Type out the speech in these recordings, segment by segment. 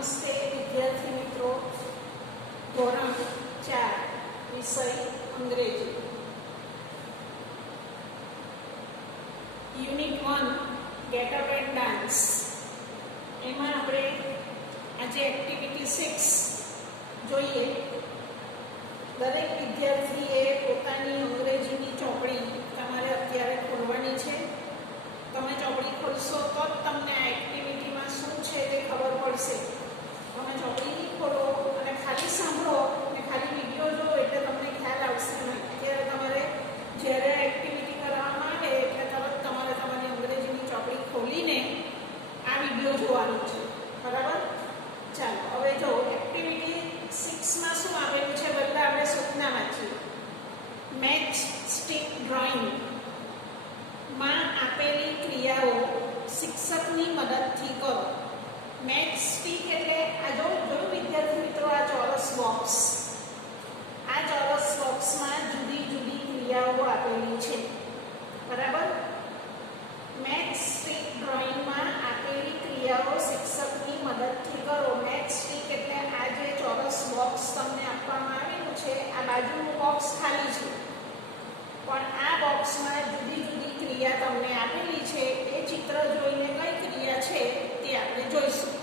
નમસ્તે વિદ્યાર્થી મિત્રો, ધોરણ 4 વિષય અંગ્રેજી, unit 1 get up and dance. એમાં આપણે આજે એક્ટિવિટી 6 જોઈએ. દરેક વિદ્યાર્થીએ પોતાની અંગ્રેજીની ચોપડી તમારે અત્યારે ખોલવાની છે. તમે ચોપડી ખોલશો તો જ તમને આ એક્ટિવિટીમાં શું છે તે ખબર પડશે. તમે ચોપડી નહીં ખોલો અને ખાલી સાંભળો અને ખાલી વિડીયો જુઓ એટલે તમને ખ્યાલ આવશે નહીં. અત્યારે તમારે જ્યારે એક્ટિવિટી કરવામાં આવે એટલે તરત તમારે તમારી અંગ્રેજીની ચોપડી ખોલીને આ વિડીયો જોવાનો છે. બરાબર? ચાલો હવે જો એક્ટિવિટી 6માં શું આવેલું છે બધા આપણે સૂચના વાંચીએ. મેચ સ્ટિક ડ્રોઈંગ માં આપેલી ક્રિયાઓ શિક્ષકની મદદથી કરો. મેચ સ્ટિક એટલે આ જોયું વિદ્યાર્થી મિત્રો, આ ચોરસ બોક્સ. આ ચોરસ બોક્સમાં જુદી જુદી ક્રિયાઓ આપેલી છે. બરાબર? મેચ સ્ટિક ડ્રોઈંગમાં આપેલી ક્રિયાઓ શિક્ષકની મદદથી કરો. મેચ સ્ટિક એટલે આ જે ચોરસ બોક્સ તમને આપવામાં આવેલું છે, આ બાજુનું બોક્સ ખાલી છે, પણ આ બોક્સમાં જુદી જુદી ક્રિયા તમને આપેલી છે. એ ચિત્ર જોઈને કઈ ક્રિયા છે તે આપણે જોઈશું.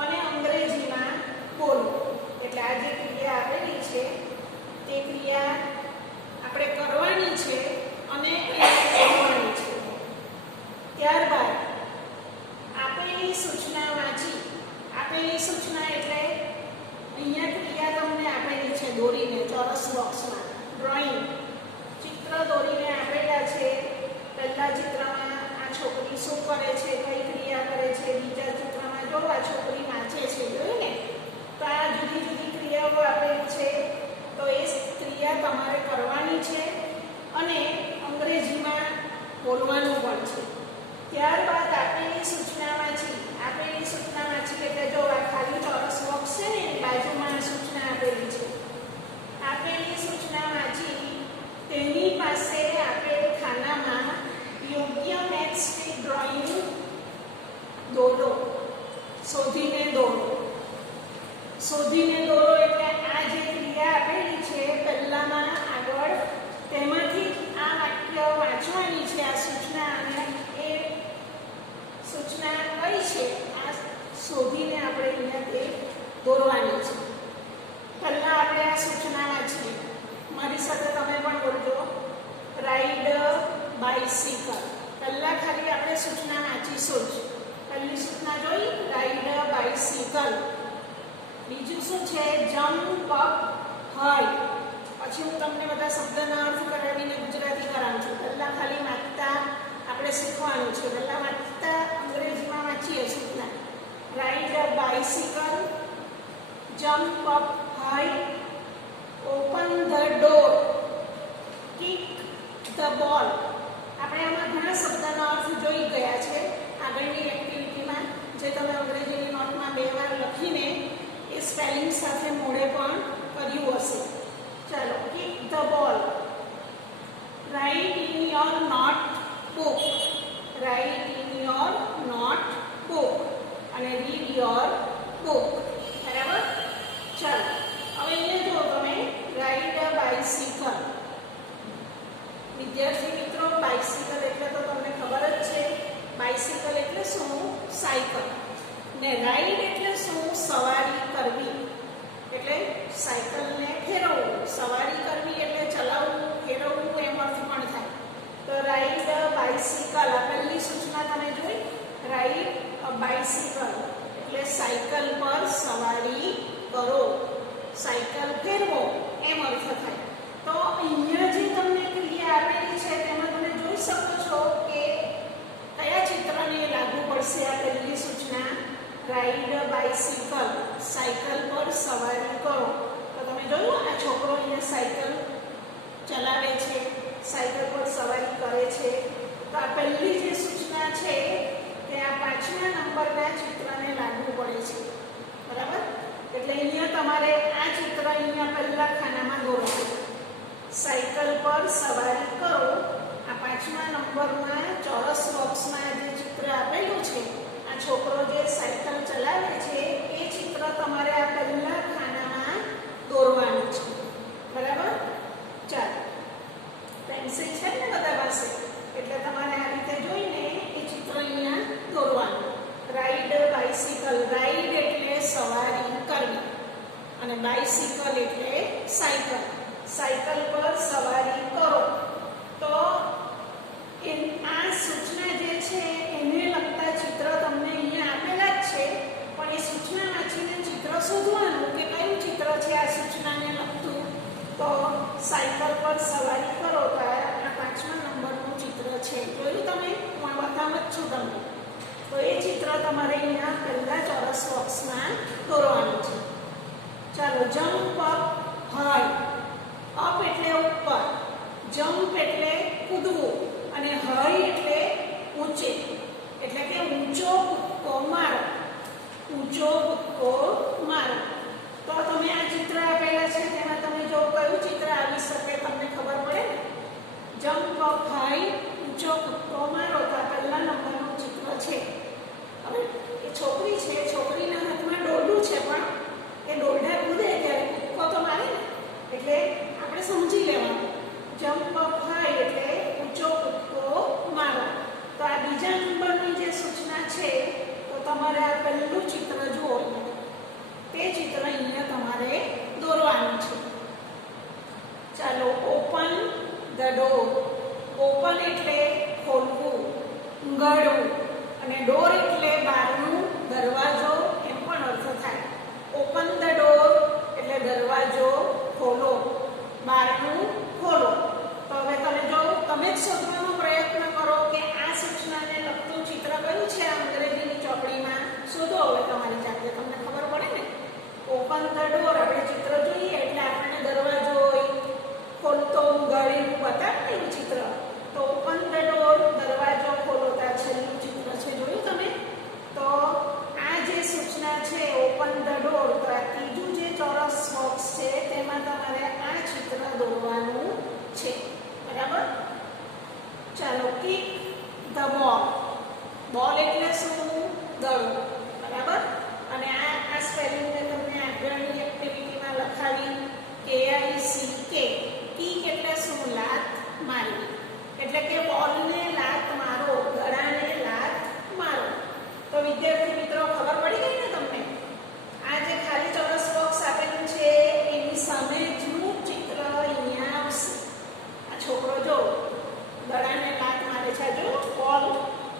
અને અંગ્રેજીમાં બોલો. એટલે આ જે ક્રિયા આપેલી છે તે ક્રિયા આપણે કરવાની છે અને બોલવાની છે. ત્યારબાદ આપેલી સૂચના વાંચી. આપેલી સૂચના એટલે અહીંયા ક્રિયા તમને આપેલી છે દોરીને ચોરસ બોક્સમાં. ડ્રોઈંગ ચિત્ર દોરીને આપેલા છે. પહેલા ચિત્રમાં આ છોકરી શું કરે છે, કઈ ક્રિયા કરે છે. બીજા ચિત્રમાં જો આ છોકરી વાંચે છે, જોયું ને? તો આ જુદી જુદી ક્રિયાઓ આપેલી છે. તો એ ક્રિયા તમારે કરવાની છે અને અંગ્રેજીમાં બોલવાનું પણ છે. ત્યારબાદ આપેલી સૂચના વાંચી. આપેલી સૂચના વાંચી એટલે જો આ ખાલી ચોરસ બોક્સ છે ને એની બાજુમાં સૂચના આપેલી છે. આપેલી સૂચના વાંચી તેની પાસે આપેલ ખાનામાં યોગ્ય મેચ સ્ટિક ડ્રોઈંગ દોરો. શોધીને દોરો. શોધીને દોરો એટલે આ જે ક્રિયા આપેલી છે પહેલામાં આગળ, તેમાંથી આ વાક્ય વાંચવાની છે. આ સૂચના અને એ સૂચના કઈ છે આ શોધીને આપણે અહીંયા તે દોરવાની છે. પહેલા આપણે આ સૂચના વાંચીએ. મારી સાથે તમે પણ બોલજો. Ride bicycle. પહેલા ખાલી આપણે સૂચના વાંચીશું જ. પહેલી સૂચના જોઈ, રાઈડ બાઇસિકલ. બીજું શું છે? Jump high. પછી હું તમને બધા શબ્દના અર્થ કરાવીને ગુજરાતી કરાવું છું. પહેલા ખાલી વાંચતા આપણે શીખવાનું છે. પહેલા વાંચતા અંગ્રેજીમાં વાંચીએ સૂચના. Ride bicycle, jump up high, open the door, kick the બોલ. આપણે આમાં ઘણા શબ્દના અર્થ જોઈ ગયા છે આગળની એક્ટિવિટીમાં, જે તમે અંગ્રેજીની નોટમાં 2 વાર લખીને એ સ્પેલિંગ સાથે મોઢે પણ કર્યું હશે. ચાલો, kick the ball. Write in your note book. Write in your note book અને રીડ યોર બુક. બરાબર? ચાલો હવે અહીંયા જો તમે રાઈડ બાઇસિકલ. વિદ્યાર્થી મિત્રો, બાઇસિકલ એટલે તો તમને ખબર જ છે. બાઇસિકલ એટલે શું? સાયકલ. ને રાઈડ એટલે શું? સવારી કરવી. એટલે સાયકલને ફેરવવું. સવારી કરવી એટલે ચલાવવું, ફેરવવું એમ અર્થ પણ થાય. તો રાઈડ બાઇસિકલ. આ પહેલી સૂચના તમે જોઈ. રાઈડ બાઇસિકલ એટલે સાયકલ પર સવારી કરો, સાયકલ ફેરવો એમ અર્થ થાય. તો અહીંયા જે તમને ક્રિયા આપેલી છે તેમાં તમે જોઈ શકો છો કે કયા ચિત્રને લાગુ પડશે આ પહેલી સૂચના. રાઈડ બાઇસિકલ, સાયકલ પર સવારી કરો. તો તમે જોયું આ છોકરો અહીંયા સાયકલ ચલાવે છે, સાયકલ પર સવારી કરે છે. તો આ પહેલી જે સૂચના છે તે આ 5મા નંબરના ચિત્રને લાગુ પડે છે. બરાબર? એટલે અહીંયા તમારે આ ચિત્ર અહીંયા પહેલા ખાનામાં દોરવાનું. સાયકલ પર સવારી કરો. આ 5મા નંબરમાં ચોરસ બોક્સમાં જે ચિત્ર આપેલું છે, આ છોકરો જે સાયકલ ચલાવે છે તમારે આ પહેલા ખાનામાં દોરવાનું છે. બરાબર? ચાલો, પેન્સિલ છે ને બધા પાસે, એટલે તમારે આ રીતે જોઈને એ ચિત્ર અહીંયા દોરવાનું. Ride bicycle. રાઈડ એટલે સવારી કરવી અને બાઇસિકલ એટલે સાયકલ. સાયકલ પર સવારી કરો. તો આ સૂચના જે છે એને લગતા ચિત્ર તમને અહીંયા આપેલા જ છે, પણ એ સૂચના વાંચીને ચિત્ર શોધવાનું કે કયું ચિત્ર છે આ સૂચનાને લગતું. તો સાયકલ પર સવારી કરો તો આ 5મા નંબરનું ચિત્ર છે. જોયું તમે? હું બતાવ જ છું તમને. તો એ ચિત્ર તમારે અહીંયા પહેલા ચોરસ બોક્સમાં દોરવાનું છે. ચાલો, જમ્પ અપ હાઈ. અપ એટલે ઉપર, જમ્પ એટલે કૂદવું અને હાઈ એટલે ઊંચે, એટલે કે ઊંચો કૂદકો મારો. ઊંચો કૂદકો મારો. તો તમે આ ચિત્ર આપેલા છે તેમાં તમે જો કયું ચિત્ર આવી શકે તમને ખબર પડે ને. જમ્પ અપ હાઈ, ઊંચો કૂદકો મારો. તો આ પહેલા નંબરનું ચિત્ર છે. હવે એ છોકરી છે, છોકરીના હાથમાં દોરડું છે, પણ એ દોરડા કૂદે ત્યારે કૂદકો તો મારે ને, એટલે આપણે સમજી લેવાનું. જમ્પ અપ હાઈ એટલે ઊંચો કૂદકો મારો. તો આ બીજા નંબરની જે સૂચના છે, તો તમારે આ પહેલું ચિત્ર જુઓ, તે ચિત્ર અહીંયા તમારે દોરવાનું છે. ચાલો, ઓપન ધ ડોર. ઓપન એટલે ખોલવું, ઊંઘાડવું, અને ડોર એટલે બારણું, દરવાજો એમ પણ અર્થ થાય. ઓપન ધ ડોર એટલે દરવાજો ખોલો, બારણું ખોલો. તો હવે તમે જ શોધવાનો પ્રયત્ન કરો કે આ સૂચનાને લગતું ચિત્ર કયું છે આ અંગ્રેજીની ચોપડીમાં. શોધો હવે તમારી જાતે, તમને ખબર પડે ને. ઓપન ધ ડોર, આપણે ચિત્ર જોઈએ એટલે આપણને દરવાજો હોય, ખોલતો ઊંઘાડીને બતાવે ને એવું ચિત્ર. તો ઓપન ધ ડોર, દરવાજો ખોલો. તો આ છેલ્લું ચિત્ર છે, જોયું તમે? તો આ જે સૂચના છે ઓપન ધ ડોર, તો આ ત્રીજું જે ચોરસ બોક્સ છે તેમાં તમારે આ ચિત્ર દોરવાનું છે. બરાબર? ચાલો, કિક ધ બોલ. બોલ એટલે શું? દડો. બરાબર? અને આ સ્પેલિંગ મેં તમને આગળની એક્ટિવિટીમાં લખાવી. KICK. કિક એટલે શું? લાત મારવી. એટલે કે બોલને લાત મારો, દડાને લાત મારો. તો વિદ્યાર્થી મિત્રો, ખબર પડી ગઈ ને તમને? આ જે ખાલી ચોરસ બોક્સ આપેલું છે એની સામે જનું ચિત્ર અહીંયા આવશે. આ છોકરો જો દડાને લાત મારે છે, જો બોલ,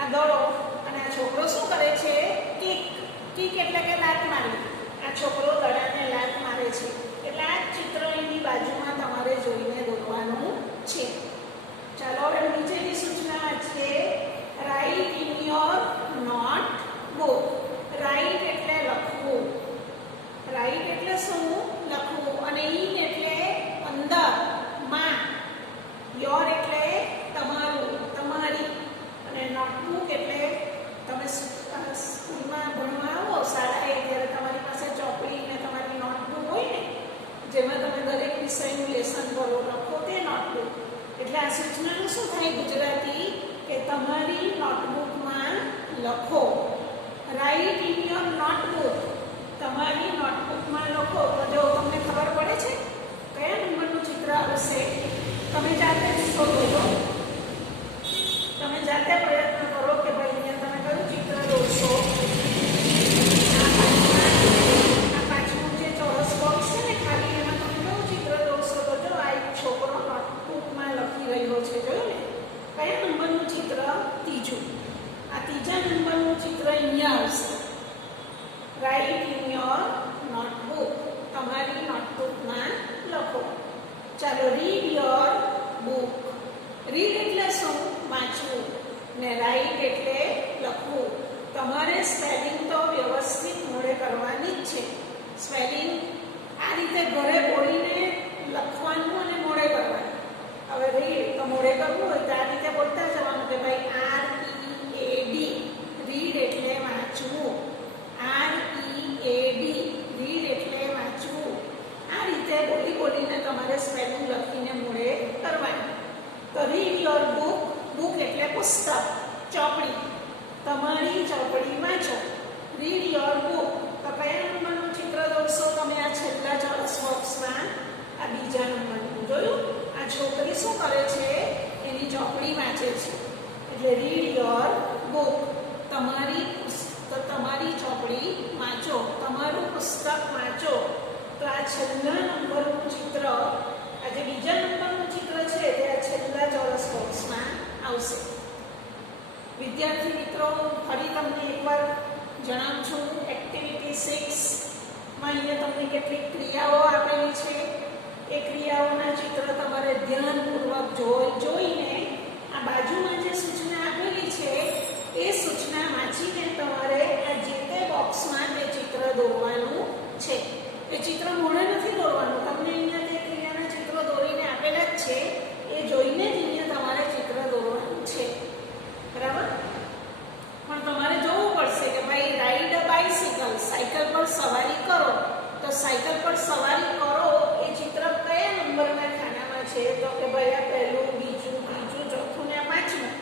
આ દડો, અને આ છોકરો શું કરે છે? કિક. કિક એટલે કે લાત મારવી. આ છોકરો દડાને લાત મારે છે. એટલે આ ચિત્ર એની બાજુમાં તમારે જોઈને દોરવાનું છે. ચાલો, હવે નીચેની સૂચના છે write in your notebook. Write એટલે લખવું. રાઇટ એટલે શું? લખવું. અને ઇન એટલે અંદર, માં. યોર એટલે તમારું, તમારી. અને નોટબુક એટલે તમે સ્કૂલમાં ભણવા આવો, શાળાએ, ત્યારે તમારી પાસે ચોપડી ને તમારી નોટબુક હોય ને, જેમાં તમે દરેક વિષયનું લેસન કરો, લખો, તે નોટબુક. એટલે આ સૂચનાનું શું થાય ગુજરાતી? કે તમારી નોટબુકમાં લખો. Write in your notebook. તમારી નોટબુકમાં લખો. તો જો તમને ખબર પડે છે કયા નંબરનું ચિત્ર આવશે? તમે જાતે જ શોધો. તમે જાતે પ્રયત્ન કરો કે ભાઈ અહીંયા તમે કયું ચિત્ર દોરશો. આ 5મું જે ચોરસ બોક્સ છે ને ખાલી, એમાં તમે કયું ચિત્ર દોરશો? તો જો આ એક છોકરો નોટબુકમાં લખી રહ્યો છે, જોયું ને? કયા નંબરનું ચિત્ર? ત્રીજું. આ ત્રીજા નંબરનું ચિત્ર અહીંયા આવશે. Write in your notebook. તમારી નોટબુકમાં લખો. ચાલો, રીડ યોર બુક. રીડ એટલે શું? વાંચવું. ને રાઇટ એટલે લખવું. તમારે સ્પેલિંગ તો વ્યવસ્થિત મોડે કરવાની જ છે. સ્પેલિંગ આ રીતે ઘરે બોલીને લખવાનું અને મોડે કરવાનું. હવે રીડ તો મોડે કરવું હોય તો આ રીતે બોલતા જવાનું કે ભાઈ READ. રીડ એટલે વાંચવું. READ. રીડ એટલે વાંચવું. આ રીતે બોલીને તમારે સ્પેલિંગ લખીને મોડે કરવાનું. તો રીડ યોર બુક. બુક એટલે પુસ્તક, ચોપડી. તમારી ચોપડી વાંચો. Read your book. તો કયા નંબરનું ચિત્ર દોરશો તમે આ છેલ્લા ચોરસ બોક્સમાં? આ બીજા નંબરનું. જોયું? આ છોકરી શું કરે છે? એની ચોપડી વાંચે છે. એટલે રીડ યોર બુક. તમારી ચોપડી વાંચો, તમારું પુસ્તક વાંચો. તો આ છેલ્લા નંબરનું ચિત્ર, આ જે બીજા નંબરનું ચિત્ર છે તે આ છેલ્લા ચોરસ બોક્સમાં આવશે. વિદ્યાર્થી મિત્રો, ફરી તમને એકવાર જણાવું છું, એક્ટિવિટી 6 માં અહીંયા તમને કેટલીક ક્રિયાઓ આપેલી છે. એ ક્રિયાઓના ચિત્ર તમારે ધ્યાનપૂર્વક જોઈને આ બાજુમાં જે સૂચના આપેલી છે એ સૂચના વાંચીને તમારે આ જે તે બોક્સમાં તે ચિત્ર દોરવાનું છે. એ ચિત્ર મોઢે નથી દોરવાનું, તમને અહીંયા તે ક્રિયાના ચિત્રો દોરીને આપેલા જ છે, એ જોઈને જ અહીંયા તમારે ચિત્ર દોરવાનું છે. બરાબર? પણ તમારે જોવું પડશે કે ભાઈ રાઈડ અ બાઇસિકલ, સાયકલ પર સવારી કરો. તો સાયકલ પર સવારી કરો એ ચિત્ર કયા નંબરના ખાનામાં છે? તો કે ભાઈ આ પહેલું, બીજું, ત્રીજું, ચોથું ને આ પાંચમું.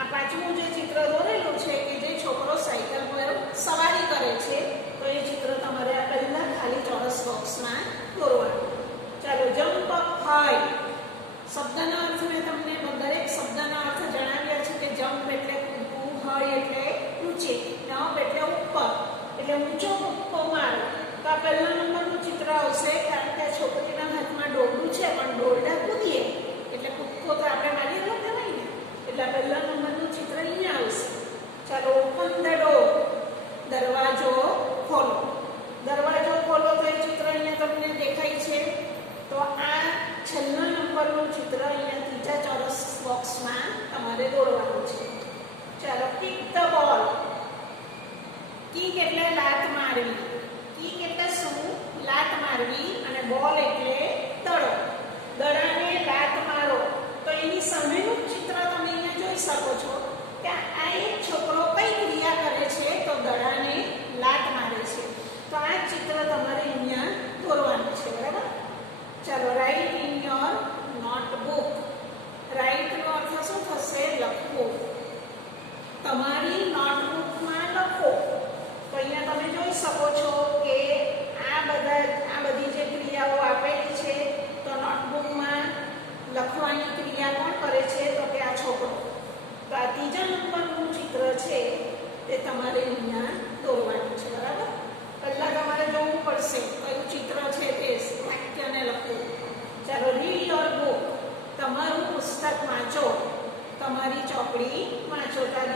આ પાંચમું જે ચિત્ર દોરેલું છે કે જે છોકરો સાયકલ પર સવારી કરે છે, તો એ ચિત્ર તમારે આ પહેલા ખાલી ચોરસ બોક્સમાં દોરવાનું. ચાલો, જમ્પ અપ હાઈ. શબ્દનો અર્થ મેં તમને દરેક શબ્દનો અર્થ જણાવ્યા છે કે જમ્પ એટલે કૂદવું, હાઈ એટલે ઊંચે, અપ એટલે ઉપર, એટલે ઊંચો કૂદકો મારો. તો આ પહેલા નંબરનું ચિત્ર આવશે, કારણ કે આ છોકરીના હાથમાં દોરડું છે, પણ દોરડા કૂદીએ એટલે કૂદકો તો આપણે મારી લો કહેવાય ને, એટલે આ પહેલા નંબરનું ચિત્ર અહીંયા આવશે. ચાલો, ઓપન ધ ડોર. દરવાજો ખોલો. દરવાજો ખોલો તો એ ચિત્ર અહીંયા તમને દેખાય છે. તો આ છેલ્લા નંબરનું ચિત્ર અહીંયા ત્રીજા ચોરસ બોક્સમાં તમારે દોરવાનું છે. ચાલો, કિક ધ બોલ. કિક એટલે લાત મારવી. કિક એટલે શું? લાત મારવી. અને બોલ એટલે દડો. દડાને લાત મારો. તો એની સામેનું ચિત્ર તમે અહીંયા જોઈ શકો છો કે આ એક છોકરો કઈ ક્રિયા કરે છે? તો દડાને લાત મારે છે. તો આ ચિત્ર તમારે અહીંયા દોરવાનું છે. બરાબર? ચાલો, રાઇટ ઇન યોર નોટબુક. રાઇટનો અર્થ શું થશે? લખવું. તમારી નોટબુકમાં લખો. તો અહીંયા તમે જોઈ શકો છો કે આ બધી જે ક્રિયાઓ આપેલી છે, તો નોટબુકમાં લખવાની ક્રિયા કોણ કરે છે? તો કે આ છોકરો. તો આ ત્રીજા નંબરનું ચિત્ર છે તે તમારે અહીંયા દોરવાનું છે. બરાબર? પહેલા તમારે જોવું પડશે કયું ચિત્ર છે તે વાક્યને લખવું. ચાલો, રીડ યોર બુક. તમારું પુસ્તક વાંચો, તમારી ચોપડી વાંચો. તો આ